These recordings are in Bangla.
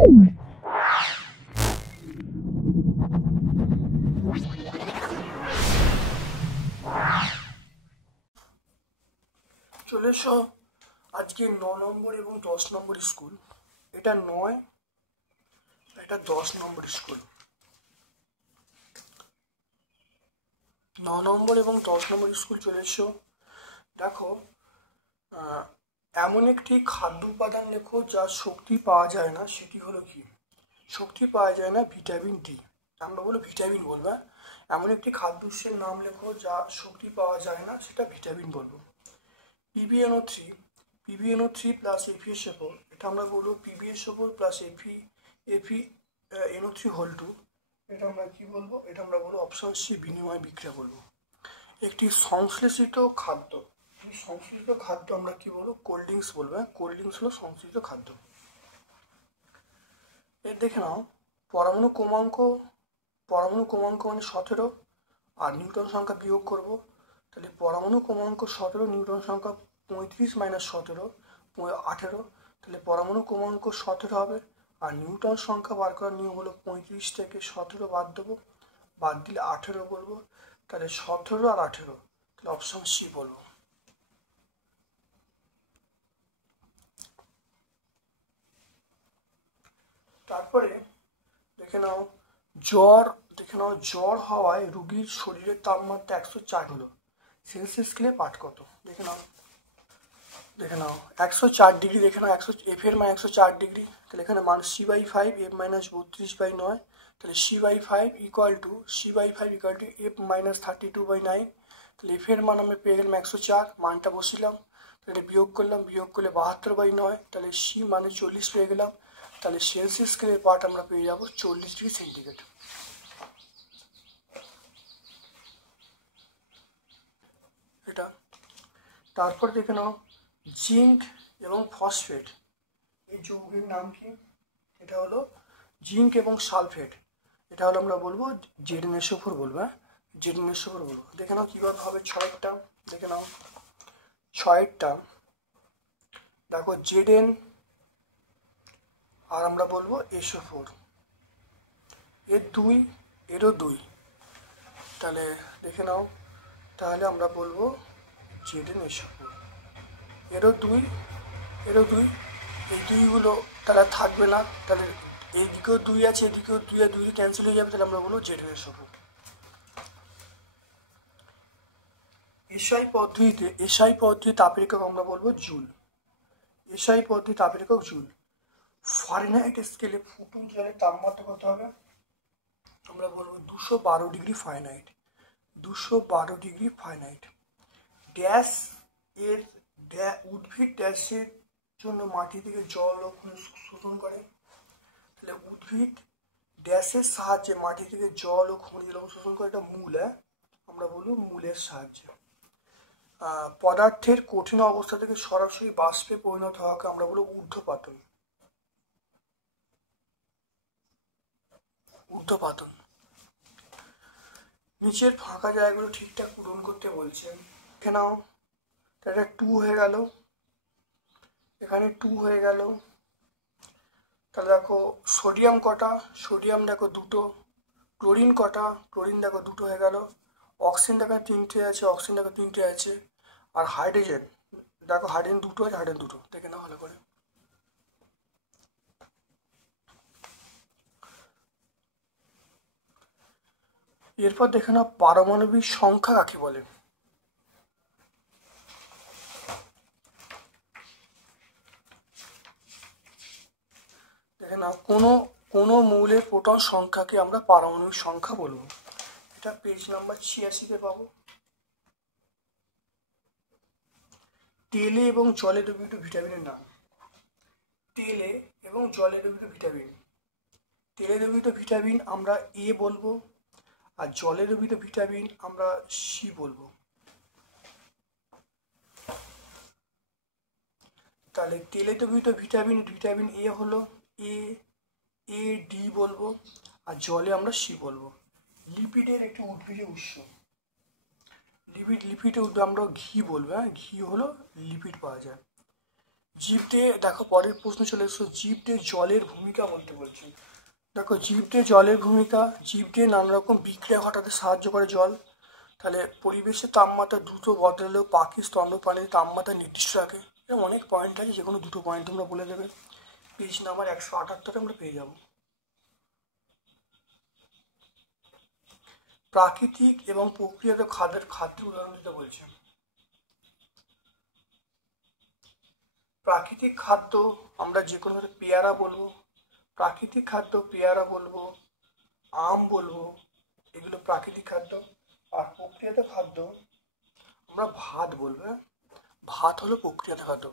চলে এসো আজকে 9 নম্বর এবং 10 নম্বর স্কুল। এটা 9, এটা 10 নম্বর স্কুল। 9 নম্বর এবং 10 নম্বর স্কুল চলে এসো। দেখো, এমন একটি খাদ্য উপাদান লেখো যা শক্তি পাওয়া যায় না, সেটি হলো কি? শক্তি পাওয়া যায় না, ভিটামিন ডি। আমরা বলো ভিটামিন বলবো। এমন একটি খাদ্য উৎসের নাম লেখো যা শক্তি পাওয়া যায় না, সেটা ভিটামিন বলবো। PbNO3 প্লাস FeSO4, এটা আমরা বলবো PbSO4 প্লাস FeNO3 হোল 2। এটা আমরা কি বলবো? এটা আমরা বলবো অপশন সি, বিনিময় বিক্রিয়া বলবো। একটি সংশ্লেষিত খাদ্য, আমরা কি বলবো? কোল্ড ড্রিঙ্কস বলবো। কোল্ড ড্রিঙ্কস হলো সংশ্লেষিত খাদ্য। এর দেখে নাও, পরমাণু ক্রমাঙ্ক মানে 17, আর নিউটন সংখ্যা বিয়োগ করব। তাহলে পরমাণু ক্রমাঙ্ক 17, নিউটন সংখ্যা 35 মাইনাস 17 18। তাহলে পরমাণু ক্রমাঙ্ক 17 হবে, আর নিউটন সংখ্যা বার করার নিয়ম হলো 35 থেকে 17 বাদ দেবো, বাদ দিলে 18 বলবো। তাহলে 17 আর 18, তাহলে অপশন সি বলবো। তারপরে দেখে নাও, জ্বর হওয়ায় রোগীর শরীরের তাপমাত্রা 104 হলো, সেলসিয়াস স্কেলে পাঠ কত? দেখে নাও 104 ডিগ্রি। দেখে নাও এফ এর মান 104 ডিগ্রি। তাহলে এখানে মান C/5, F মাইনাস 32/9। তাহলে C/5 equal to F minus 32/9। তাহলে এফ এর মান আমরা পেয়ে গেলাম 104, মানটা বসিলাম। তাহলে বিয়োগ করলে 72/9। তাহলে সি মানে 40 পেয়ে গেলাম। তাহলে সেলসিয়াস স্কেলের পার্ট আমরা পেয়ে যাবো 40 ডিগ্রি সেন্টিগ্রেড। এটা তারপর দেখে নাও, জিঙ্ক এবং ফসফেট, এই যৌগের নাম কি? এটা হলো জিঙ্ক এবং সালফেট। এটা হলো আমরা বলবো ZnSO4 বলবো। ZnSO4 বলবো। দেখে নাও কীভাবে হবে 6টা। দেখে নাও 6টা, দেখো Zn, আর আমরা বলবো SO4, এর 2, এরও 2। তাহলে দেখে নাও, তাহলে আমরা বলবো ZnSO4, এরও 2, এরও 2। এই 2গুলো তাহলে থাকবে না, তাহলে এইদিকেও 2 আছে, এদিকেও 2, আর 2 ক্যান্সেল হয়ে যাবে। তাহলে আমরা বলবো ZnSO4। এসআই পদ্ধতি তাপের একক আমরা বলবো জুল। এসআই পদ্ধতি তাপের একক জুল। ফারেনহাইট স্কেলে ফুটুন জলের তাপমাত্রা কত হবে? আমরা বলবো 212 degree Fahrenheit. 212 degree Fahrenheit. Dash এর উদ্ভিদ ড্যাশের জন্য মাটি থেকে জল ও খনিজ শোষণ করে। তাহলে উদ্ভিদ ড্যাশের সাহায্যে মাটি থেকে জল ও খনিজ লবণ শোষণ করে, এটা মূল। আমরা বলবো মূলের সাহায্যে। পদার্থের কঠিন অবস্থা থেকে সরাসরি বাষ্পে পরিণত হওয়াকে আমরা বলবো ঊর্ধ্বপাতন। নিচের ফাঁকা জায়গাগুলো ঠিকঠাক পূরণ করতে বলছেন। দেখে নাও, এটা 2 হয়ে গেল, এখানে 2 হয়ে গেল। তাহলে দেখো সোডিয়াম কটা? সোডিয়াম দেখো 2টো। ক্লোরিন কটা? ক্লোরিন দেখো 2টো হয়ে গেল। অক্সিজেন দেখো 3টে আছে, অক্সিজেন দেখো 3টে আছে। আর হাইড্রোজেন দেখো, হাইড্রোজেন 2টো আছে, হাইড্রোজেন 2টো। দেখে নাও ভালো করে। এরপর দেখে নাও, পারমাণবিক সংখ্যা কাকে বলে? দেখে নাও, কোনো মৌলের প্রোটন সংখ্যাকে আমরা পারমাণবিক সংখ্যা বলবো। এটা পেজ নাম্বার 86-তে পাবো। তেলে এবং জলে দ্রবীভূত ভিটামিনের নাম। তেলে এবং জলে দ্রবীভূত ভিটামিন। তেলে দ্রবীভূত ভিটামিন আমরা এ বলবো, আর জলে দ্রবীভূত ভিটামিন আমরা সি বলবো। তাহলে তেলে দ্রবীভূত ভিটামিন এ হলো এ ডি বলবো, আর জলে আমরা সি বলবো। লিপিডের একটি উদ্ভিজ্জ উৎস। লিপিডের আমরা ঘি বলবো। ঘি হলো লিপিড পাওয়া যায়। জীব দিয়ে দেখো পরের প্রশ্ন চলে এসেছে, জীব দিয়ে জলের ভূমিকা বলতে বলছি। দেখো জীব দিয়ে জলের ভূমিকা, জীব দিয়ে নানা রকম বিক্রিয়া ঘটাতে সাহায্য করে জল। তাহলে পরিবেশের তাপমাত্রা দ্রুত বদলালেও পাখি স্তন্যপায়ীর তাপমাত্রা নির্দিষ্ট রাখে। এরকম অনেক পয়েন্ট আছে, যে কোনো দুটো পয়েন্ট তোমরা বলে দেবে। পেজ নাম্বার 178 আমরা পেয়ে যাব। প্রাকৃতিক এবং প্রক্রিয়াগত খাদ্যের উদাহরণ দিতে বলছে। প্রাকৃতিক খাদ্য আমরা যে কোনো পেয়ারা বলবো, প্রাকৃতিক খাদ্য পেয়ারা বলবো, আম বলবো, এগুলো প্রাকৃতিক খাদ্য। আর প্রক্রিয়াগত খাদ্য আমরা ভাত বলবো। ভাত হলো প্রক্রিয়াগত খাদ্য।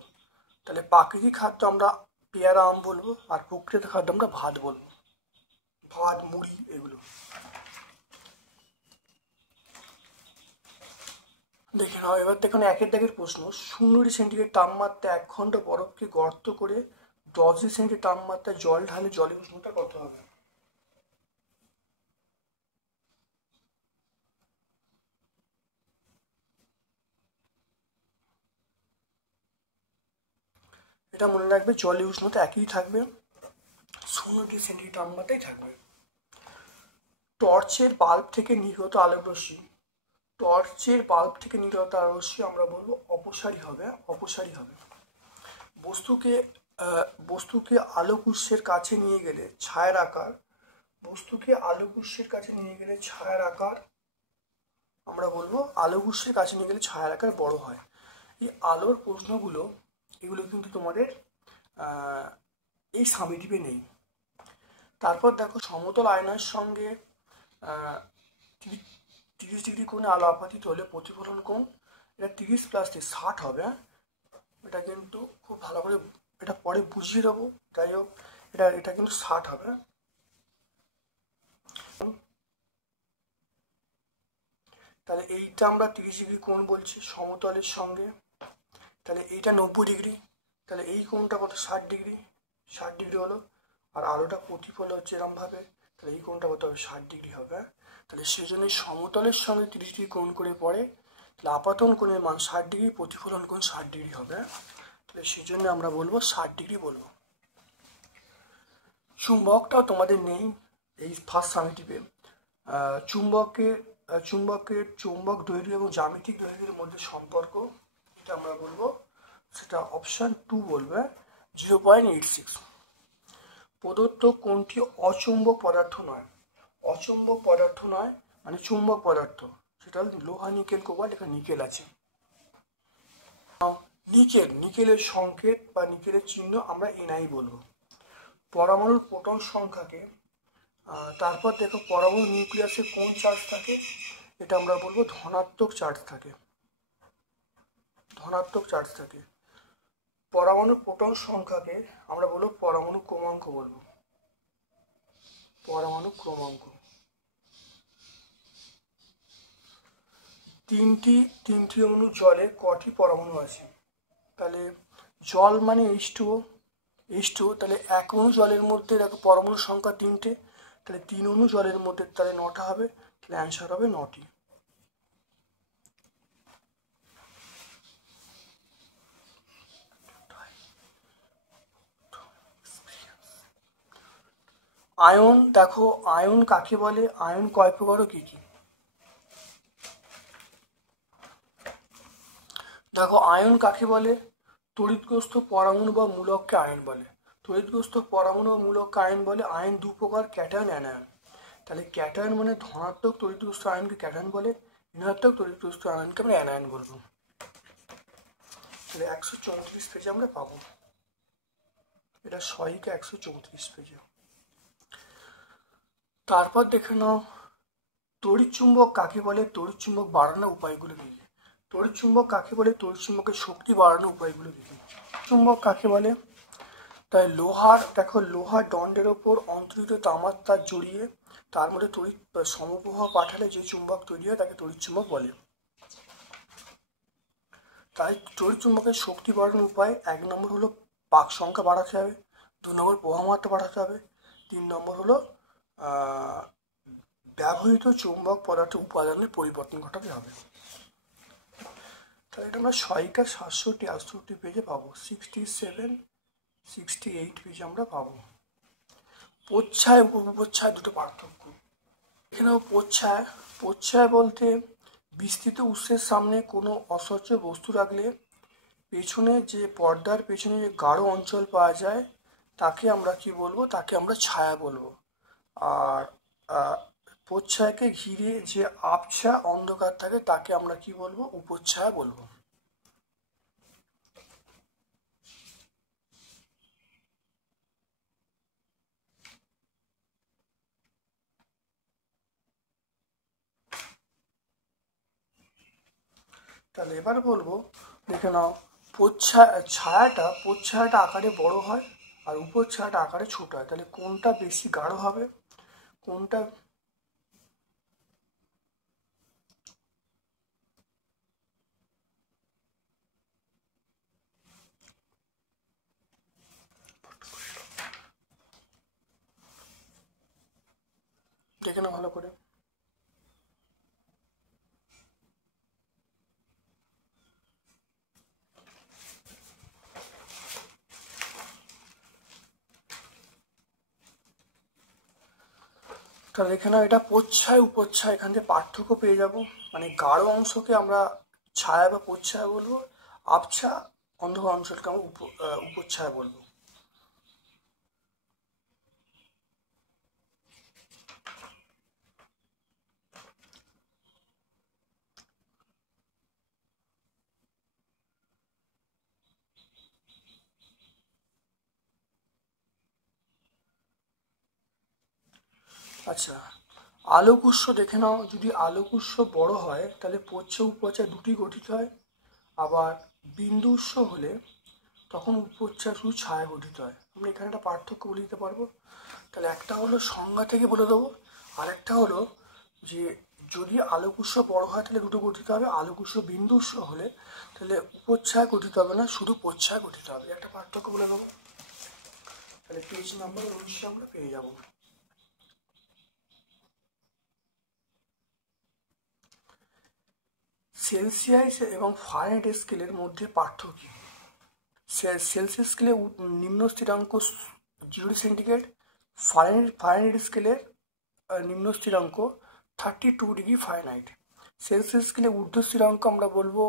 তাহলে প্রাকৃতিক খাদ্য আমরা পেয়ারা আম বলবো, আর প্রক্রিয়াগত খাদ্য আমরা ভাত বলবো, ভাত মুড়ি এগুলো। দেখে নাও এবার, দেখুন 1 দাগের প্রশ্ন। 0°C তাপমাত্রা 1 ঘন্টা বরফকে গর্ত করে 10°C তাপমাত্রায় জল ঢালে জলের উষ্ণতা কত হবে? এটা মনে রাখবে, জলের উষ্ণতা একই থাকবে, 0°C তাপমাত্রায় থাকবে। টর্চের বাল্ব থেকে নির্গত আলোকরশ্মি, টর্চের বাল্ব থেকে নির্গত আলোকরশ্মি আমরা বলবো অপসারী হবে, অপসারী হবে। বস্তুকে আলোক উৎসের কাছে নিয়ে গেলে ছায়ার আকার, বস্তুকে আলোক উৎসের কাছে নিয়ে গেলে ছায়ার আকার আমরা বলবো, আলোক উৎসের কাছে নিয়ে গেলে ছায়ার আকার বড় হয়। এই আলোর প্রশ্নগুলো এগুলো কিন্তু তোমাদের এই সামিটিভে নেই। তারপর দেখো, সমতল আয়নার সঙ্গে 30° কোণে আলো আপাতিত হলে প্রতিফলন কোণ, এটা 30 + 60 হবে। এটা কিন্তু খুব ভালো করে এটা পরে বুঝিয়ে দেবো, যাই হোক এটা কিন্তু 60 হবে। তাহলে এইটা আমরা 30° কোণ বলছি সমতলের সঙ্গে। তাহলে এইটা 90°, তাহলে এই কোণটা কত? 60°, 60° হলো। আর আলোটা প্রতিফলন হচ্ছে এরমভাবে, তাহলে এই কোণটা কত হবে? 60° হবে। তাহলে সেই জন্য সমতলের সঙ্গে 30° কোণ করে পড়ে, তাহলে আপাতন কোণের মান 60°, প্রতিফলন কোণ 60° হবে। তাহলে সেই জন্য আমরা বলবো 60° বলবো। চুম্বকটাও তোমাদের নেই এই ফার্স্ট সামিটিভে। চুম্বক দৈর্ঘ্য এবং জ্যামিতিক দৈর্ঘ্যের মধ্যে সম্পর্ক, এটা আমরা বলবো, সেটা অপশান 2 বলবে, 0.86। প্রদত্ত কোনটি অচুম্বক পদার্থ নয়? অচুম্বক পদার্থ নয় মানে চুম্বক পদার্থ, সেটা হল লোহা, নিকেল, কোবাল্ট। এখানে নিকেল আছে। নিকেলের সংকেত বা নিকেলের চিহ্ন আমরা Ni বলবো। পরমাণুর প্রোটন সংখ্যাকে, তারপর দেখো পরমাণু নিউক্লিয়াসে কোন চার্জ থাকে? এটা আমরা বলবো ধনাত্মক চার্জ থাকে, ধনাত্মক চার্জ থাকে। পরমাণুর প্রোটন সংখ্যাকে আমরা বলবো পরমাণু ক্রমাঙ্ক বলবো, পরমাণু ক্রমাঙ্ক। তিনটি অণু জলে কটি পরমাণু আছে? তাহলে জল মানে H2O, তাহলে 1 অণু জলের মধ্যে দেখো পরমাণুর সংখ্যা 3টে, তাহলে 3 অণু জলের মধ্যে তাহলে 9টা হবে, তাহলে অ্যান্সার হবে 9টি। আয়ন, দেখো আয়ন কাকে বলে, আয়ন কয় প্রকার ও কি কি? দেখো আয়ন কাকে বলে? তড়িৎগ্রস্ত পরমাণু বা মূলককে আয়ন বলে। তড়িৎগ্রস্ত পরমাণু বা মূলককে আয়ন বলে। আয়ন 2 প্রকার, ক্যাটায়ন, অ্যানায়ন। তাহলে ক্যাটায়ন মানে ধনাত্মক তড়িৎগ্রস্ত আয়নকে ক্যাটায়ন বলে, ঋণাত্মক তড়িৎগ্রস্ত আয়নকে আমরা অ্যানায়ন বলবো। তাহলে 134 পেজে আমরা পাবো, এটা সহিকে 134 পেজে। তারপর দেখে নাও, তড়িৎচুম্বক কাকে বলে? তড়িৎচুম্বক বাড়ানোর উপায়গুলো কি? তড়িৎচুম্বক কাকে বলে? তড়িৎচুম্বকের শক্তি বাড়ানোর উপায়গুলো কি? চুম্বক কাকে বলে? তাই লোহার দণ্ডের ওপর অন্তরিত তামার তার জড়িয়ে তার মধ্যে তড়িৎ সমপ্রবাহ পাঠালে যে চুম্বক তৈরি হয় তাকে তড়িৎচুম্বক বলে। তাই তড়িৎচুম্বকের শক্তি বাড়ানোর উপায়, 1 নম্বর হলো পাক সংখ্যা বাড়াতে হবে, 2 নম্বর প্রবাহ মাত্রা বাড়াতে হবে, 3 নম্বর হলো ব্যবহৃত চুম্বক পদার্থ উপাদানের পরিবর্তন ঘটাতে হবে। তাহলে এটা আমরা 6×768 পেজে পাবো, 67, 68 পেজে আমরা পাবো। প্রচ্ছায় উপপ্রচ্ছায় দুটো পার্থক্য। এখানেও প্রচ্ছায় বলতে বিস্তৃত উৎসের সামনে কোনো অস্বচ্ছ বস্তু রাখলে পেছনে যে পর্দার পেছনে যে গাঢ় অঞ্চল পাওয়া যায় তাকে আমরা কি বলবো, তাকে আমরা ছায়া বলবো। আর প্রচ্ছায়াকে ঘিরে যে আবছা অন্ধকার থাকে তাকে আমরা কি বলবো, উপচ্ছায়া বলবো। তাহলে এবার বলবো, দেখে নাও, প্রচ্ছায়াটা আকারে বড় হয় আর উপচ্ছায়াটা আকারে ছোট হয়। তাহলে কোনটা বেশি গাঢ় হবে, কোনটা দেখে নাও ভালো করে। তাহলে এখানে এটা প্রচ্ছায় উপচ্ছায়, এখান থেকে পার্থক্য পেয়ে যাব। মানে গাঢ় অংশকে আমরা ছায়া বা প্রচ্ছায়া বলবো, আবছা অন্ধকার অঞ্চলকে আমরা উপচ্ছায়া বলবো। আচ্ছা, আলোক-উৎস দেখে নাও, যদি আলোক-উৎস বড় হয় তাহলে প্রচ্ছ উপচ্ছায়া দুটি গঠিত হয়। আবার বিন্দু উৎস হলে তখন উপচ্ছায়া শুধু ছায়া গঠিত হয়। আমরা এখানে একটা পার্থক্য বলে দিতে পারবো। তাহলে একটা হলো সংজ্ঞা থেকে বলে দেবো, আর একটা হলো যে যদি আলোক-উৎস বড় হয় তাহলে দুটো গঠিত হবে, আলোক-উৎস বিন্দু উৎস হলে তাহলে উপচ্ছায়া গঠিত হবে না, শুধু প্রচ্ছায়া গঠিত হবে। একটা পার্থক্য বলে দেবো। তাহলে পেজ নাম্বার 19 আমরা পেয়ে যাব। সেলসিয়াস এবং ফারেনহাইট স্কেলের মধ্যে পার্থক্য কি? সেলসিয়াস স্কেলে নিম্ন স্থিরাঙ্ক 0°C, ফারেনহাইট স্কেলের নিম্ন স্থিরাঙ্ক 32°F। সেলসিয়াস স্কেলে ঊর্ধ্ব স্থিরাঙ্ক আমরা বলবো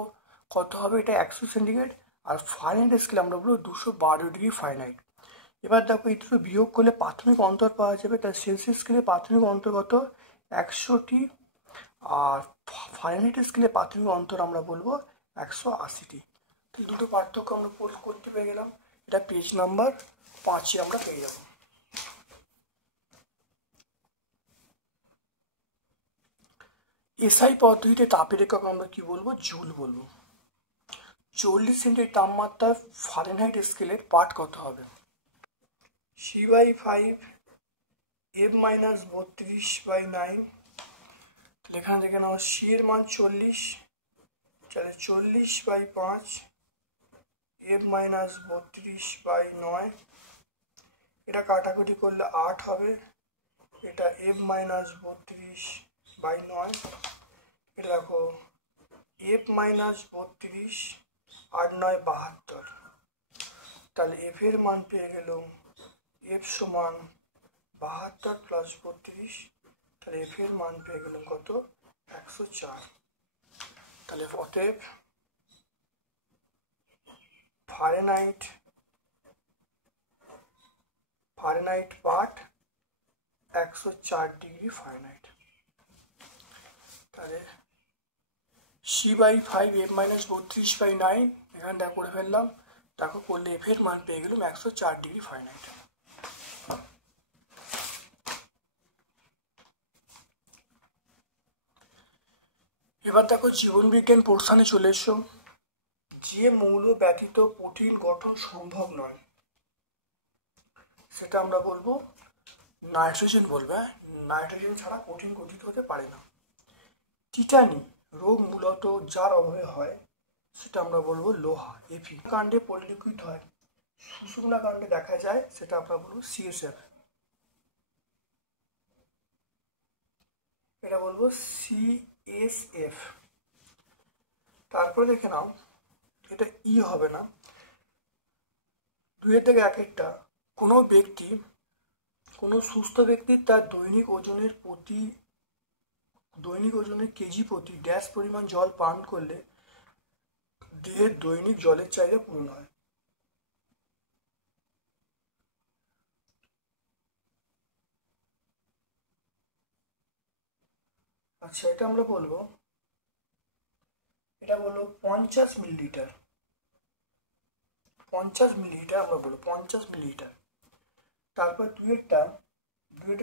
কত হবে, এটা 100°, আর ফারেনহাইট স্কেলে আমরা বলবো 212°F। এবার দেখো এই দুটো বিয়োগ করলে প্রাথমিক অন্তর পাওয়া যাবে। তার সেলসিয়াস স্কেলে প্রাথমিক অন্তর কত, 100টি, আর ফারেনহাইট স্কেলে প্রাথমিক অন্তর আমরা বলবো 180টি। দুটো পার্থক্য আমরা করতে পেরে গেলাম। এটা পেজ নাম্বার 5-এ আমরা পেয়ে যাব। এসআই পদ্ধতিতে তাপের একক আমরা কি বলবো, জুল বলবো। 40°C তাপমাত্রায় ফারেনহাইট স্কেলের পাঠ কত হবে? C/5 F-32/9। এখানে দেখে নাও, সি এর মান 40, তাহলে 40/5 F-32/9। এটা কাটাকুটি করলে 8 হবে। এটা F-32/9। এটা দেখো F-32, 8 9 72। তাহলে F এর মান পেয়ে গেল, F সমান 72 + 32। তাহলে F এর মান পেয়ে গেলাম কত, 104। তাহলে অতএব ফারেনহাইট পাঠ 104°F। তাহলে C/5 F-32/9 এখানটা করে ফেললাম। দেখো করলে F এর মান পেয়ে গেলাম 104°F। এবার দেখো জীবনবিজ্ঞান পোর্শনে চলে এসো। যে মৌল ব্যতীত প্রোটিন গঠন সম্ভব নয় সেটা আমরা বলবো নাইট্রোজেন বলবো। নাইট্রোজেন ছাড়া প্রোটিন গঠিত হতে পারে না। টিটানি রোগ মূলত যার অভাবে হয় সেটা আমরা বলবো লোহা, এফি। কাণ্ডে পলিলিকুইড হয়, সুষুম্না কাণ্ডে দেখা যায়, সেটা আমরা বলবো CSF। এটা বলবো CSF। তারপরে দেখে নাও, এটা ই হবে না, 2 থেকে 1 কোনো ব্যক্তি, কোনো সুস্থ ব্যক্তি তার দৈনিক ওজনের কেজি প্রতি ড্যাশ পরিমাণ জল পান করলে দেহের দৈনিক জলের চাহিদা পূরণ হয়। আচ্ছা, এটা আমরা বলবো 50 মিলিলিটার। 50 মিলিলিটার আমরা বলবো 50 মিলিলিটার। তারপর দুয়েরটা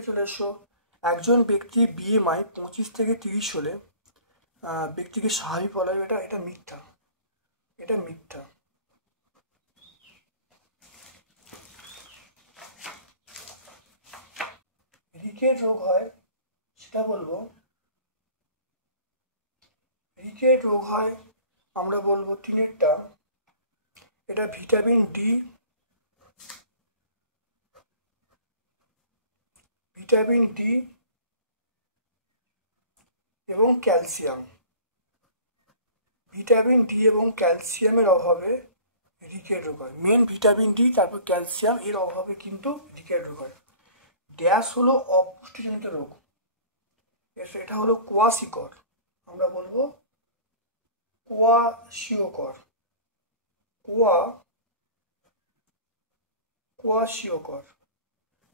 চলে এসো, একজন ব্যক্তি BMI 25 থেকে 30 হলে ব্যক্তিকে স্বাভাবিক বলা হয়। এটা মিথ্যা, এটা মিথ্যা। রিকেট রোগ হয়, সেটা বলবো, রিকেট রোগ হয় আমরা বলবো 3টা, এটা ভিটামিন ডি এবং ক্যালসিয়াম। ভিটামিন ডি এবং ক্যালসিয়ামের অভাবে রিকেট রোগ হয়। মেন ভিটামিন ডি, তারপর ক্যালসিয়াম, এর অভাবে কিন্তু রিকেট রোগ হয়। গ্যাস হলো অপুষ্টিজনিত রোগ, এটা হলো কোয়াশিকর, আমরা বলবো কোয়াশিওকর।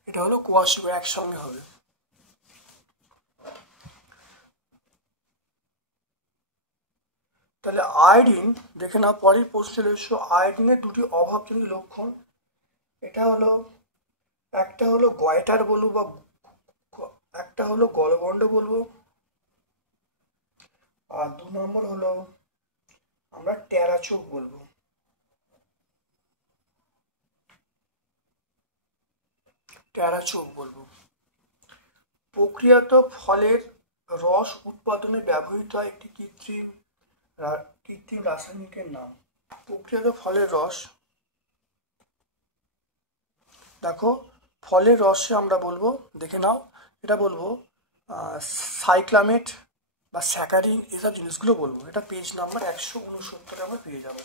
এটা হলো কোয়াশিওকর, একসঙ্গে হবে। তাহলে আয়োডিন দেখে না, পরের প্রশ্ন চলে এসো, আয়োডিনের 2টি অভাবজনিত লক্ষণ। এটা হলো, একটা হলো গয়টার বলবো, বা একটা হলো গলগণ্ড বলবো, আর 2 নম্বর হলো আমরা টেরা চোখ বলবো। প্রক্রিয়াত ফলের রস উৎপাদনে ব্যবহৃত হয় একটি কৃত্রিম রাসায়নিকের নাম। প্রক্রিয়াত ফলের রস, দেখো ফলের রসে আমরা বলবো, দেখে নাও, এটা বলবো সাইক্লামেট বা স্যাকারিন, এসব জিনিসগুলো বলবো। এটা পেজ নাম্বার 169 আমরা পেয়ে যাবো।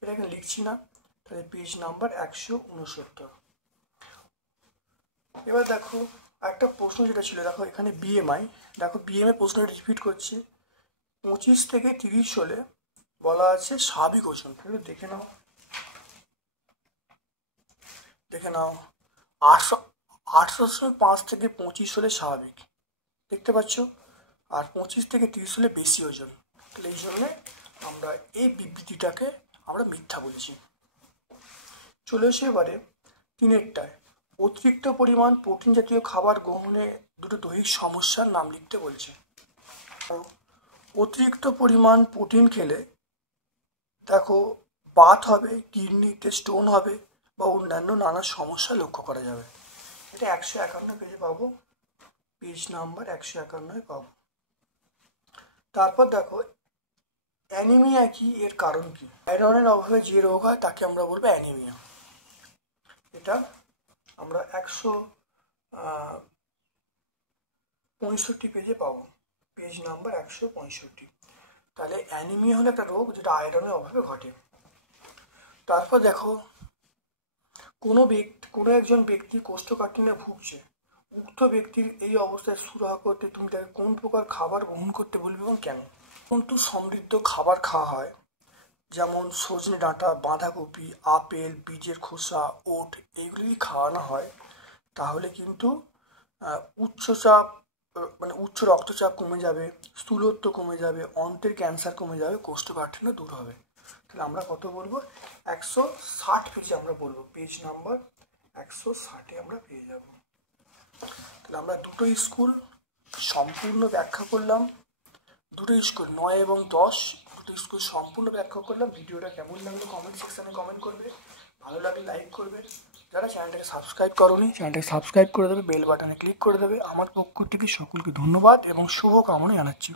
এটা এখানে লিখছি না, তাহলে পেজ নাম্বার 169। এবার দেখো একটা প্রশ্ন যেটা ছিল, দেখো এখানে BMI, দেখো BMI প্রশ্নটা রিপিট করছি, 25 থেকে 30 হলে বলা আছে স্বাভাবিক ওজন। দেখে নাও 8.5 থেকে 25 হলে স্বাভাবিক, দেখতে পাচ্ছ, আর 25 থেকে 30 হলে বেশি ওজন। তাহলে এই জন্যে আমরা এই বিবৃতিটাকে আমরা মিথ্যা বলেছি। চলে এসে এবারে 3টায়, অতিরিক্ত পরিমাণ প্রোটিন জাতীয় খাবার গ্রহণে 2টো দৈহিক সমস্যার নাম লিখতে বলছে। অতিরিক্ত পরিমাণ প্রোটিন খেলে দেখো বাত হবে, কিডনিতে স্টোন হবে বা অন্যান্য নানা সমস্যা লক্ষ্য করা যাবে। এটা 151 পেজে পাবো, পেজ নাম্বার 151 পাবো। তারপর দেখো অ্যানিমিয়া কি, এর কারণ কি? আয়রনের অভাবে যে রোগ হয় তাকে আমরা বলবো অ্যানিমিয়া। এটা আমরা 165 পেজে পাবো, পেজ নাম্বার 165। তাহলে অ্যানিমিয়া হলো একটা রোগ যেটা আয়রনের অভাবে ঘটে। তারপর দেখো কোনো একজন ব্যক্তি কোষ্ঠকাঠিন্যে ভুগছে, উক্ত ব্যক্তির এই অবস্থায় সুরাহা করতে তুমি তাকে কোন প্রকার খাবার গ্রহণ করতে বলবে এবং কেন? কিন্তু সমৃদ্ধ খাবার খাওয়া হয়, যেমন সজনে ডাঁটা, বাঁধাকপি, আপেল, বীজের খোসা, ওট, এইগুলি খাওয়ানো হয়, তাহলে কিন্তু উচ্চচাপ মানে উচ্চ রক্তচাপ কমে যাবে, স্থূলত্ব কমে যাবে, অন্ত্রের ক্যান্সার কমে যাবে, কোষ্ঠকাঠিন্য দূর হবে। তাহলে আমরা কত বলবো? 160 পেজে আমরা বলবো, পেজ নাম্বার 160 আমরা পেয়ে যাব। তাহলে আমরা 2টো স্কুল সম্পূর্ণ ব্যাখ্যা করলাম, 2টো স্কুল 9 এবং 10, 2টো স্কুল সম্পূর্ণ ব্যাখ্যা করলাম। ভিডিওটা কেমন লাগলো কমেন্ট সেকশানে কমেন্ট করবে, ভালো লাগলে লাইক করবে, যারা চ্যানেলটাকে সাবস্ক্রাইব করোনি চ্যানেলটাকে সাবস্ক্রাইব করে দেবে, বেল বাটনে ক্লিক করে দেবে। আমার পক্ষ থেকে সকলকে ধন্যবাদ এবং শুভকামনা জানাচ্ছি।